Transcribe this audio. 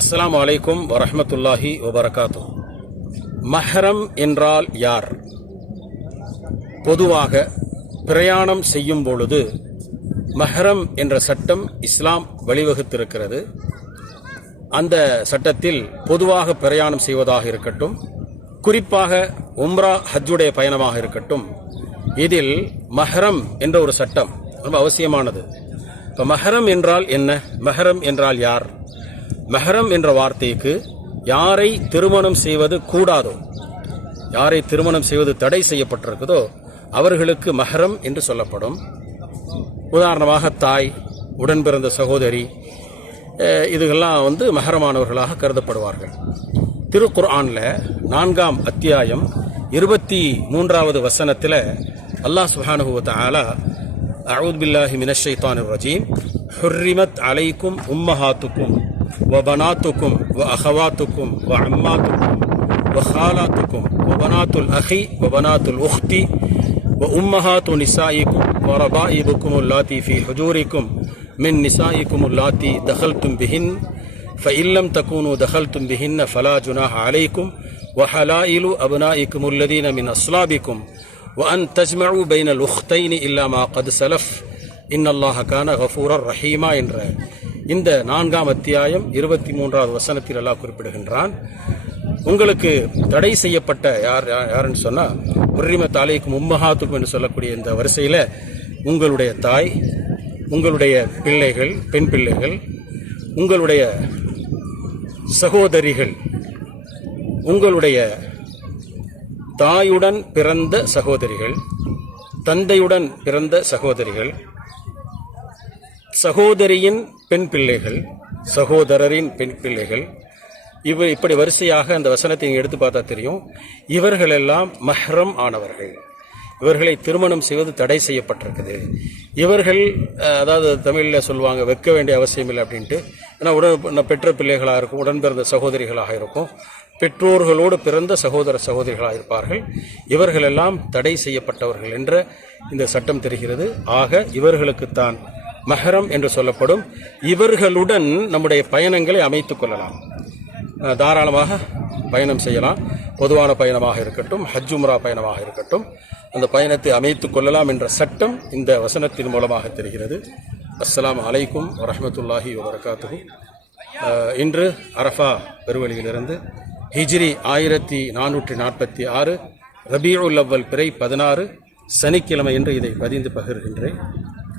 அஸ்லாம் அலைக்கும் வரஹ்மத்துல்லாஹி வபரகாத்து மஹரம் என்றால் யார்? பொதுவாக பிரயாணம் செய்யும் பொழுது மஹரம் என்ற சட்டம் இஸ்லாம் வழிவகுத்திருக்கிறது. அந்த சட்டத்தில் பொதுவாக பிரயாணம் செய்வதாக இருக்கட்டும் குறிப்பாக உம்ரா ஹஜ்ஜுடைய பயணமாக இருக்கட்டும் இதில் மஹரம் என்ற ஒரு சட்டம் ரொம்ப அவசியமானது. இப்போ மஹரம் என்றால் என்ன? மஹரம் என்றால் யார்? மெஹரம் என்ற வார்த்தைக்கு யாரை திருமணம் செய்வது கூடாதோ யாரை திருமணம் செய்வது தடை செய்யப்பட்டிருக்குதோ அவர்களுக்கு மஹரம் என்று சொல்லப்படும். உதாரணமாக தாய் உடன் பிறந்த சகோதரி இதுகெல்லாம் வந்து மஹரமானவர்களாக கருதப்படுவார்கள். திருக்குர்ஆனில் நான்காம் அத்தியாயம் இருபத்தி மூன்றாவது வசனத்தில் அல்லாஹ் சுப்ஹானஹு ஆலா அவுத் பில்லாஹி மினஷ் ரஜீம் ஹுர்ரிமத் அலைக்கும் உம்மஹாத்துக்கும் وبناتكم وأخواتكم وعماتكم وخالاتكم وبنات الأخ وبنات الأخت وأمهات نسائكم وربائبكم اللاتي في حجوركم من نسائكم اللاتي دخلتم بهن فإن لم تكونوا دخلتم بهن فلا جناح عليكم وحلائل أبنائكم الذين من أصلابكم وأن تجمعوا بين الأختين إلا ما قد سلف. إن الله كان غفورا رحيما. إن رأي இந்த நான்காம் அத்தியாயம் இருபத்தி மூன்றாவது வசனத்தில் எல்லாம் குறிப்பிடுகின்றான் உங்களுக்கு தடை செய்யப்பட்ட யார் யாருன்னு சொன்னால் உரிம தாலைக்கும் உம்மஹாத்துக்கும் என்று சொல்லக்கூடிய இந்த வரிசையில் உங்களுடைய தாய் உங்களுடைய பிள்ளைகள் பெண் பிள்ளைகள் உங்களுடைய சகோதரிகள் உங்களுடைய தாயுடன் பிறந்த சகோதரிகள் தந்தையுடன் பிறந்த சகோதரிகள் சகோதரியின் பெண் பிள்ளைகள் சகோதரரின் பெண் பிள்ளைகள் இவ இப்படி வரிசையாக அந்த வசனத்தை எடுத்து பார்த்தா தெரியும். இவர்களெல்லாம் மஹ்ரம் ஆனவர்கள். இவர்களை திருமணம் செய்வது தடை செய்யப்பட்டிருக்குது. இவர்கள் அதாவது தமிழில் சொல்லுவாங்க வைக்க வேண்டிய அவசியம் இல்லை அப்படின்ட்டு. ஏன்னா உடன் பெற்ற பிள்ளைகளாக இருக்கும் உடன் பிறந்த சகோதரிகளாக இருக்கும். பெற்றோர்களோடு பிறந்த சகோதர சகோதரிகளாக இருப்பார்கள். இவர்களெல்லாம் தடை செய்யப்பட்டவர்கள் என்ற இந்த சட்டம் தெரிகிறது. ஆக இவர்களுக்குத்தான் மஹரம் என்று சொல்லப்படும். இவர்களுடன் நம்முடைய பயணங்களை அமைத்துக் கொள்ளலாம். தாராளமாக பயணம் செய்யலாம். பொதுவான பயணமாக இருக்கட்டும் ஹஜ் பயணமாக இருக்கட்டும். அந்த பயணத்தை அமைத்துக் கொள்ளலாம் என்ற சட்டம் இந்த வசனத்தின் மூலமாக தெரிகிறது. அஸ்லாம் அலைக்கும் வரமத்துல்லாஹி வரகாத்து இன்று அரஃபா பெருவழியிலிருந்து ஹிஜ்ரி ஆயிரத்தி நானூற்றி நாற்பத்தி ஆறு ரபியுல் அவ்வல் பிறை பதினாறு சனிக்கிழமை என்று இதை பதிந்து பகிர்கின்றேன்.